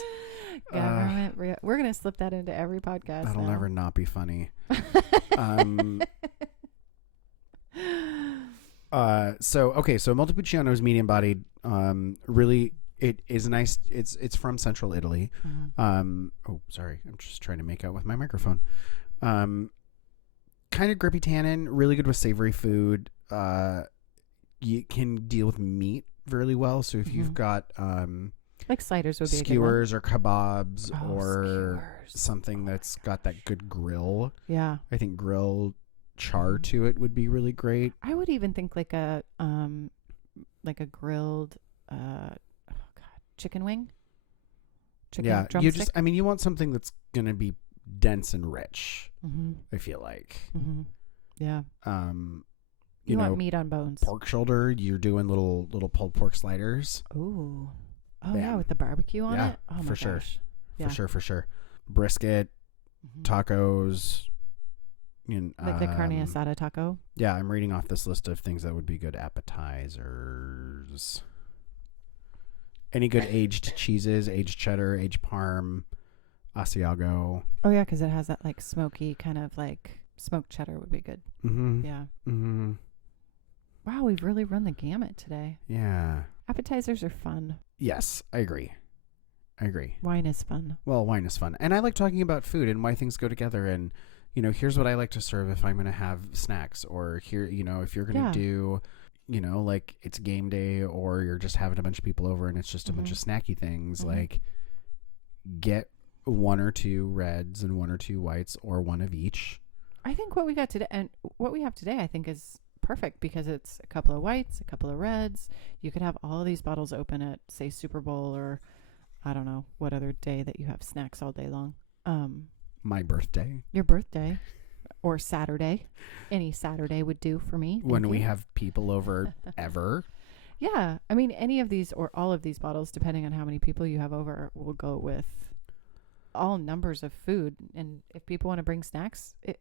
We're going to slip that into every podcast. That'll now. never not be funny. So Montepulciano is medium bodied. Really, it is nice. It's from central Italy. Oh, sorry. I'm just trying to make out with my microphone. Kind of grippy tannin, really good with savory food. You can deal with meat really well. So if you've got like sliders would be skewers or kebabs or skewers. Something that's got that good grill. Yeah. I think grill char to it would be really great. I would even think like a grilled chicken wing. Chicken drumstick. You want something that's gonna be dense and rich. I feel like. Yeah. You want meat on bones. Pork shoulder. You're doing little pulled pork sliders. Ooh. Oh yeah, with the barbecue on it. Oh my for sure. gosh. Yeah. For sure. Brisket, tacos. Like the carne asada taco. Yeah, I'm reading off this list of things that would be good appetizers. Any good aged cheeses, aged cheddar, aged parm, Asiago. Oh yeah, because it has that like smoky kind of like smoked cheddar would be good. Mm-hmm. Yeah. Mm-hmm. Wow, we've really run the gamut today. Yeah. Appetizers are fun. Yes, I agree. Wine is fun. Well, wine is fun. And I like talking about food and why things go together. And, here's what I like to serve if I'm going to have snacks. Or here, if you're going to do, like it's game day or you're just having a bunch of people over and it's just a bunch of snacky things. Like get 1 or 2 reds and 1 or 2 whites or 1 of each. I think what we got today and what we have today, I think is perfect because it's a couple of whites, a couple of reds. You could have all of these bottles open at, say, Super Bowl or I don't know what other day that you have snacks all day long. My birthday. Your birthday or Saturday. Any Saturday would do for me. When we have people over ever. Yeah. I mean, any of these or all of these bottles, depending on how many people you have over, will go with all numbers of food. And if people want to bring snacks, it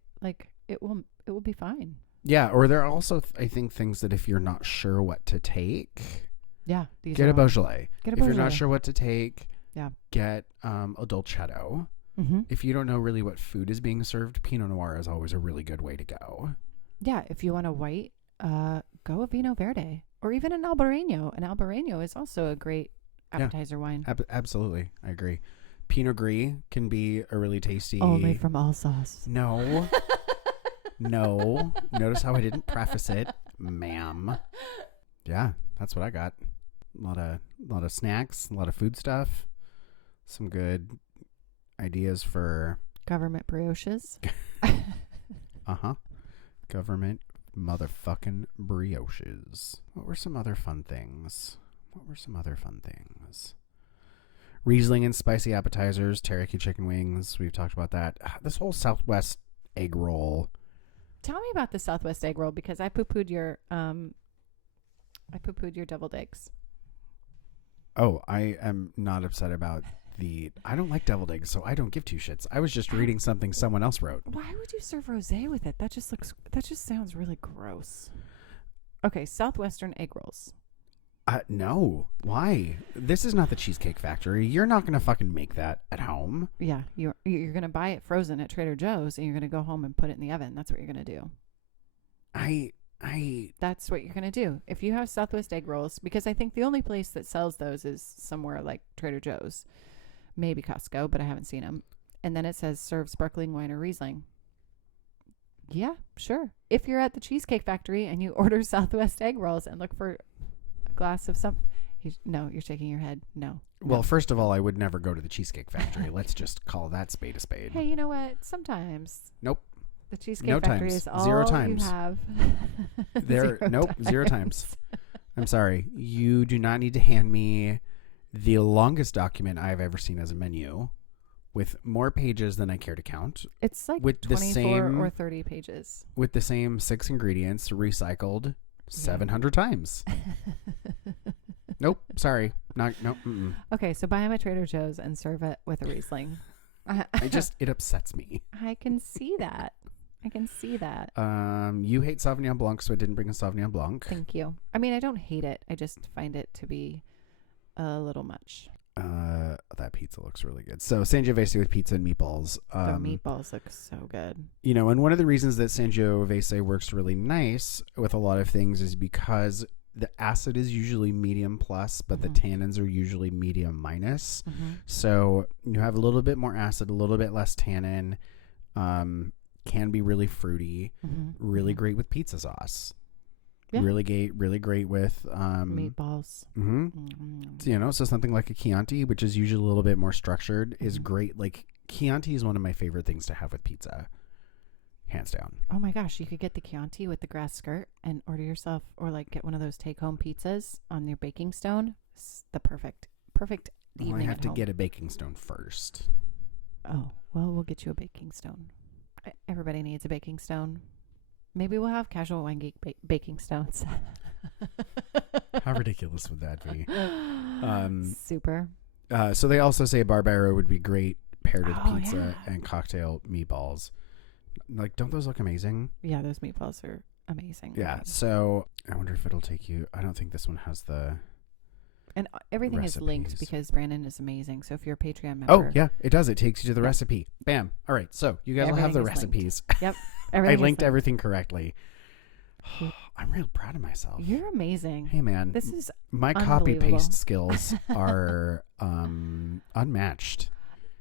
will be fine. Yeah. Or there are also, I think, things that if you're not sure what to take. Yeah. Get a Beaujolais. If you're not Beaujolais. sure what to take, yeah, get a Dolcetto. Mm-hmm. If you don't know really what food is being served, Pinot Noir is always a really good way to go. Yeah, if you want a white, go a Vino Verde or even an Albarino. An Albarino is also a great appetizer wine. Absolutely. I agree. Pinot Gris can be a really tasty... Only from Alsace. No. No. Notice how I didn't preface it, ma'am. Yeah, that's what I got. A lot of snacks, a lot of food stuff. Some good ideas for government brioches. Government motherfucking brioches. What were some other fun things? Riesling and spicy appetizers, teriyaki chicken wings. We've talked about that. This whole Southwest egg roll. Tell me about the Southwest egg roll because I poo-pooed your deviled eggs. Oh, I am not upset about I don't like deviled eggs, so I don't give 2 shits. I was just reading something someone else wrote. Why would you serve rosé with it? That just sounds really gross. Okay, Southwestern egg rolls. No. Why? This is not the Cheesecake Factory. You're not going to fucking make that at home. Yeah, you're going to buy it frozen at Trader Joe's and you're going to go home and put it in the oven. That's what you're going to do. That's what you're going to do. If you have Southwest egg rolls, because I think the only place that sells those is somewhere like Trader Joe's. Maybe Costco, but I haven't seen them. And then it says serve sparkling wine or Riesling. Yeah, sure. If you're at the Cheesecake Factory and you order Southwest egg rolls and look for a glass of no, you're shaking your head. No. Well, first of all, I would never go to the Cheesecake Factory. Let's just call that spade a spade. Hey, you know what? Sometimes. Nope. The Cheesecake Factory is all 0 times. you have. Zero times. I'm sorry. You do not need to hand me the longest document I've ever seen as a menu with more pages than I care to count. It's like with 24 or 30 pages. With the same 6 ingredients recycled 700 times. Nope. Sorry. Nope. Mm-mm. Okay, so buy them at Trader Joe's and serve it with a Riesling. It upsets me. I can see that. You hate Sauvignon Blanc, so I didn't bring a Sauvignon Blanc. Thank you. I mean, I don't hate it. I just find it to be a little much. That pizza looks really good. So Sangiovese with pizza and meatballs. The meatballs look so good. And one of the reasons that Sangiovese works really nice with a lot of things is because the acid is usually medium plus, but the tannins are usually medium minus. So you have a little bit more acid, a little bit less tannin. Can be really fruity, really great with pizza sauce. Yeah. Really great with meatballs. So something like a Chianti, which is usually a little bit more structured, is great. Like Chianti is one of my favorite things to have with pizza, hands down. Oh my gosh, you could get the Chianti with the grass skirt and order yourself, or like get one of those take-home pizzas on your baking stone. It's the perfect evening. I have to get a baking stone first. Oh well, we'll get you a baking stone. Everybody needs a baking stone. Maybe we'll have Casual Wine Geek baking stones. How ridiculous would that be? Super. So they also say Barbaro would be great paired with pizza and cocktail meatballs. Like, don't those look amazing? Yeah, those meatballs are amazing. Yeah. Right? So I wonder if it'll take you. I don't think this one has the. And everything is linked recipes. because Brandon is amazing. So if you're a Patreon member, Oh yeah, it does. It takes you to the Yeah. recipe. Bam. All right. So you guys will have the Everything is recipes. Yep. I everything is linked linked. everything correctly. Yep. I'm real proud of myself. You're amazing. Hey man, This is my copy unbelievable. paste skills are unmatched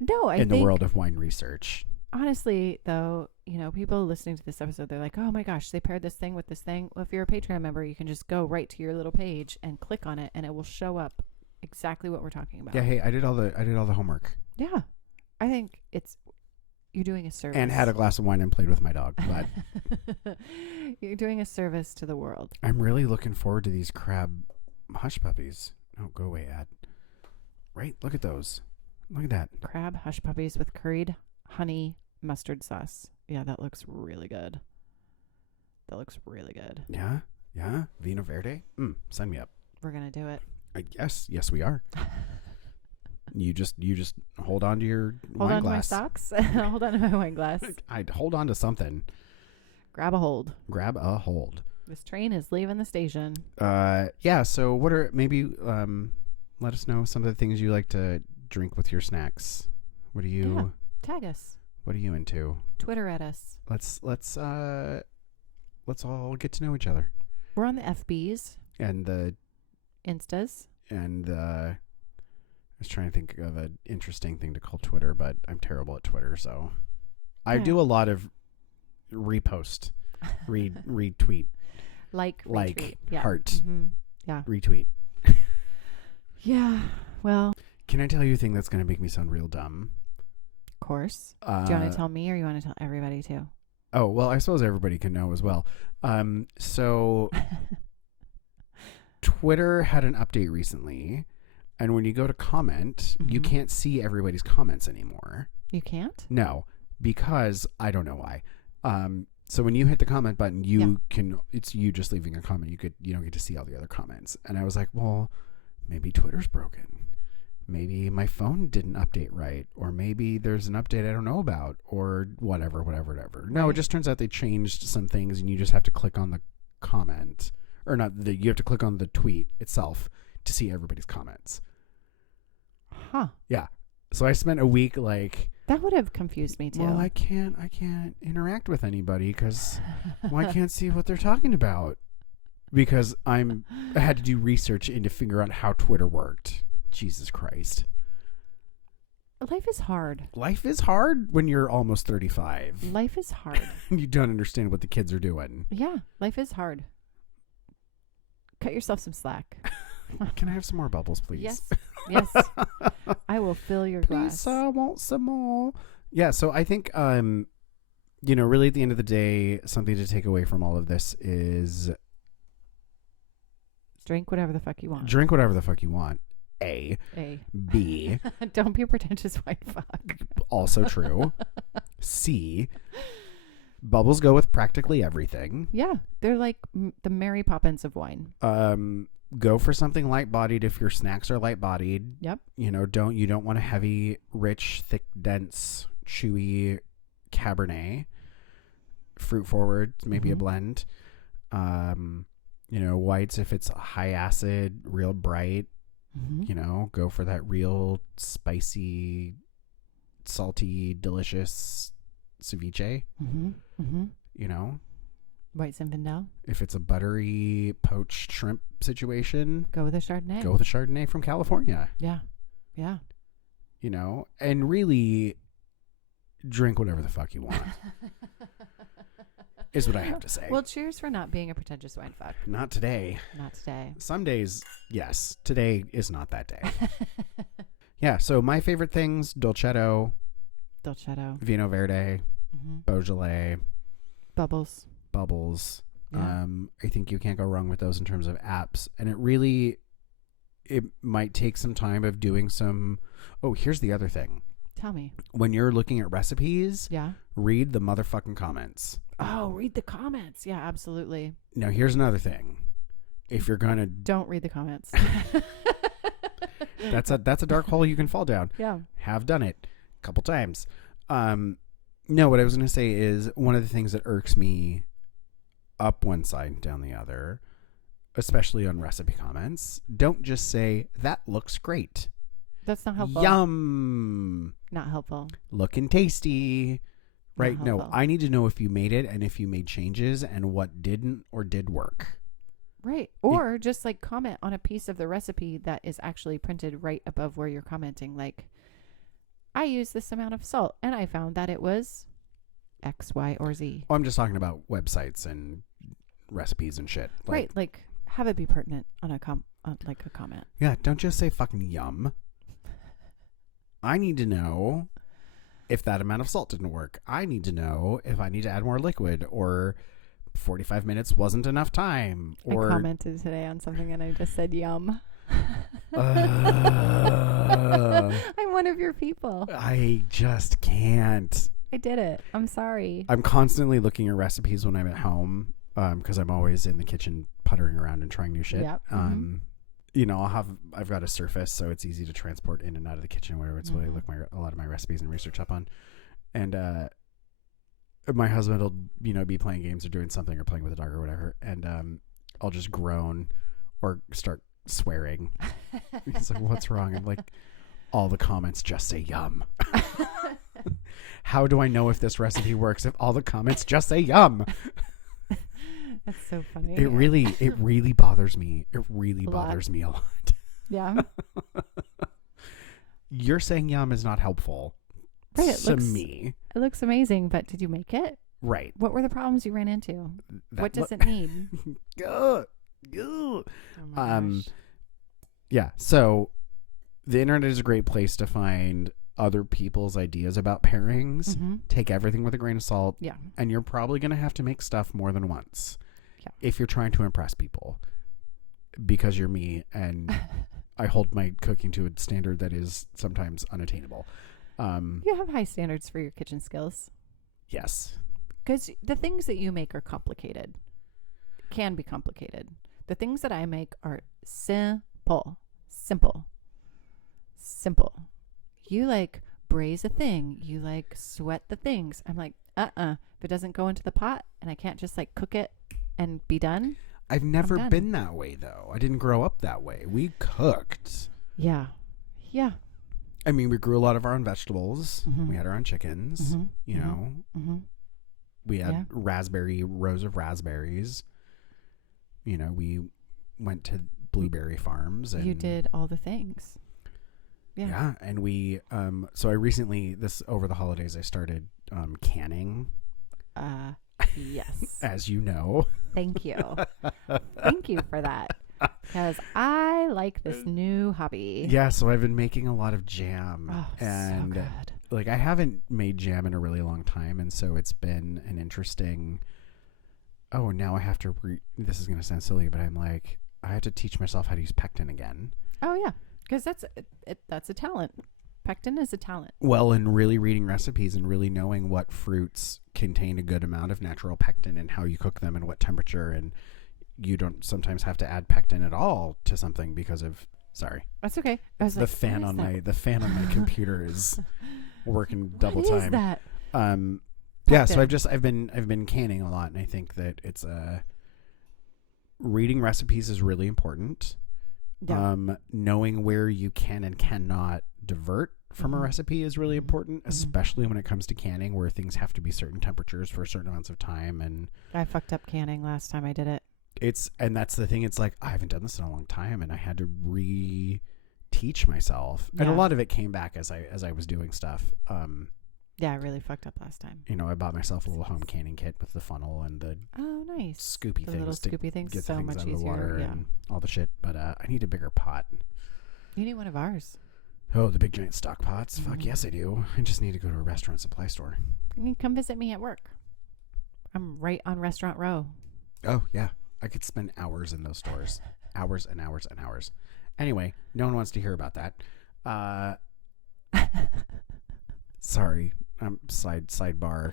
no. I in the think world of wine research. honestly, though, people listening to this episode, they're like, "Oh my gosh, they paired this thing with this thing." Well, if you're a Patreon member, you can just go right to your little page and click on it, and it will show up exactly what we're talking about. Yeah. Hey, I did all the homework Yeah. I think you're doing a service. and had a glass of wine and played with my dog. But you're doing a service to the world. I'm really looking forward to these crab hush puppies. Oh, go away, ad. Right? Look at those. Look at that. Crab hush puppies with curried honey mustard sauce. Yeah, that looks really good. That looks really good. Yeah. Yeah. Vino Verde. Sign me up. We're gonna do it. Yes, we are. You just hold on to your Hold wine on glass. to my socks. Hold on to my wine glass. I'd hold on to something. Grab a hold. Grab a hold. This train is leaving the station. Yeah. So what are maybe let us know some of the things you like to drink with your snacks. What are you? Tag us. What are you into? Twitter at us. Let's all get to know each other. We're on the FBs, And Instas. I was trying to think of an interesting thing to call Twitter, but I'm terrible at Twitter, so I Yeah. do a lot of repost, retweet, Like, like, retweet. Yeah. heart, Mhm. Yeah. retweet. Yeah. Well, Can I tell you a thing that's going to make me sound real dumb? of course. Do you want to tell me or you want to tell everybody too? Oh, well, I suppose everybody can know as well. So Twitter had an update recently, and when you go to comment, you Mhm. can't see everybody's comments anymore. You can't? No, because I don't know why. So when you hit the comment button, it's you just leaving a comment. You don't get to see all the other comments. And I was like, well, maybe Twitter's broken. Maybe my phone didn't update right, or maybe there's an update I don't know about, or whatever. No, it Right. just turns out they changed some things, and you just have to click on the comment, or not. You have to click on the tweet itself to see everybody's comments. Huh. Yeah. So I spent a week like, That would have confused me too. well, I can't interact with anybody because I can't see what they're talking about because I had to do research into figure out how Twitter worked. Jesus Christ. Life is hard. Life is hard when you're almost 35. Life is hard. You don't understand what the kids are doing. Yeah, life is hard. Cut yourself some slack. Can I have some more bubbles, please? Yes. Yes. I will fill your glass. Please, I want some more. Yeah, so I think, really at the end of the day, something to take away from all of this is Drink whatever the fuck you want. drink whatever the fuck you want. A. A. B. Don't be a pretentious white fuck. Also true. C. Bubbles go with practically everything. Yeah, they're like the Mary Poppins of wine. Go for something light-bodied if your snacks are light-bodied. Yep. You don't want a heavy, rich, thick, dense, chewy Cabernet. Fruit forward, maybe a blend. Whites if it's high acid, real bright. Mm-hmm. Go for that real spicy, salty, delicious ceviche. Mm-hmm. Mm-hmm. White Zinfandel. If it's a buttery poached shrimp situation, Go with a Chardonnay. go with a Chardonnay from California. Yeah. Yeah. And really drink whatever the fuck you want, is what I have to say. Well, cheers for not being a pretentious wine fuck. Not today. Not today. Some days, yes. Today is not that day. Yeah, so my favorite things, Dolcetto, Vino Verde, Mm-hmm. Beaujolais, Bubbles. Bubbles. Yeah. I think you can't go wrong with those in terms of apps. And it might take some time of doing some... Oh, here's the other thing. Tell me. When you're looking at recipes, Yeah. read the motherfucking comments. Oh, read the comments. Yeah, absolutely. Now, here's another thing. If you're going to... Don't read the comments. That's a dark hole you can fall down. Yeah. Have done it a couple times. No, what I was going to say is one of the things that irks me up one side and down the other, especially on recipe comments, don't just say, that looks great. That's not helpful. Yum. Not helpful. Looking tasty. Right? Not No, helpful. I need to know if you made it and if you made changes and what didn't or did work. Right. Or just like comment on a piece of the recipe that is actually printed right above where you're commenting. Like, I use this amount of salt and I found that it was X, Y, or Z. Oh, I'm just talking about websites and recipes and shit. Like, Right. Like, have it be pertinent on a like a comment. yeah, don't just say fucking yum. I need to know if that amount of salt didn't work. I need to know if I need to add more liquid, or 45 minutes wasn't enough time. Or I commented today on something and I just said yum. I'm one of your people. I just can't. I did it. I'm sorry. I'm constantly looking at recipes when I'm at home, because I'm always in the kitchen puttering around and trying new shit. Yep. You know, I've got a Surface, so it's easy to transport in and out of the kitchen, where it's what I look a lot of my recipes and research up on. And my husband will, you know, be playing games or doing something or playing with a dog or whatever, and I'll just groan or start swearing. He's like, "What's wrong?" I'm like, "All the comments just say yum." How do I know if this recipe works if all the comments just say yum? That's so funny. It really bothers me. It really bothers me a lot. Yeah. You're saying yum is not helpful to me. It looks amazing, but did you make it? Right. What were the problems you ran into? What does it need? Oh my gosh. Yeah. So the internet is a great place to find other people's ideas about pairings. Mm-hmm. Take everything with a grain of salt. Yeah. And you're probably going to have to make stuff more than once. Yeah. If you're trying to impress people, because you're me and I hold my cooking to a standard that is sometimes unattainable. You have high standards for your kitchen skills. Yes. Because the things that you make are complicated. Can be complicated. The things that I make are simple. You like braise a thing. You like sweat the things. I'm like, if it doesn't go into the pot and I can't just like cook it and be done. I've never been that way, though. I didn't grow up that way. We cooked. Yeah. Yeah. I mean, we grew a lot of our own vegetables. Mm-hmm. We had our own chickens. Mm-hmm. You know, we had rows of raspberries. You know, we went to blueberry farms. And you did all the things. Yeah. Yeah. And we, so I recently, over the holidays, I started canning. Yes. As you know. Thank you. Thank you for that. Because I like this new hobby. Yeah, so I've been making a lot of jam. Oh, and so good. Like, I haven't made jam in a really long time, and so it's been an interesting, now I have to this is going to sound silly, but I'm like, I have to teach myself how to use pectin again. Oh, yeah. Because that's a talent. Pectin is a talent. Well, and really reading recipes and really knowing what fruits contain a good amount of natural pectin and how you cook them and what temperature, and you don't sometimes have to add pectin at all to something because of, sorry. That's okay. I was the like, fan on my computer is working double what time. Is that? Yeah, so I've been canning a lot, and I think that it's reading recipes is really important. Yeah. Knowing where you can and cannot divert from a recipe is really important, especially when it comes to canning, where things have to be certain temperatures for certain amounts of time. And I fucked up canning last time I did it. And that's the thing. It's like, I haven't done this in a long time, and I had to teach myself. Yeah. And a lot of it came back as I was doing stuff. Yeah, I really fucked up last time. You know, I bought myself a little home canning kit with the funnel and the nice scoopy the things little to scoopy things get so the things much out of the easier. water and all the shit. But I need a bigger pot. You need one of ours. Oh, the big giant stock pots. Fuck yes, I do. I just need to go to a restaurant supply store. You can come visit me at work. I'm right on Restaurant Row. Oh yeah, I could spend hours in those stores, hours and hours and hours. Anyway, no one wants to hear about that. Sorry. Sidebar.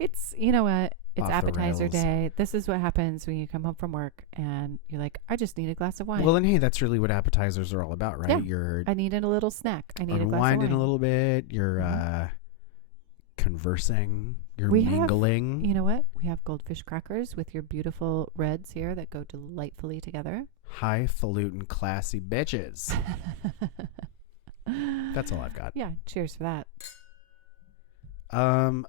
It's, you know what? It's Off the appetizer rails. day. This is what happens when you come home from work and you're like, I just need a glass of wine. Well, and hey, that's really what appetizers are all about, right? Yeah. You're I needed a little snack. I need a glass of unwinding wine. a little bit. You're conversing. You're We have- mingling. You know what? We have goldfish crackers with your beautiful reds here that go delightfully together. Highfalutin classy bitches. That's all I've got. Yeah, cheers for that.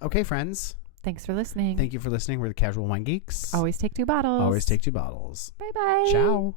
Okay, friends. Thanks for listening. Thank you for listening. We're the Casual Wine Geeks. Always take 2 bottles. Always take 2 bottles. Bye-bye. Ciao.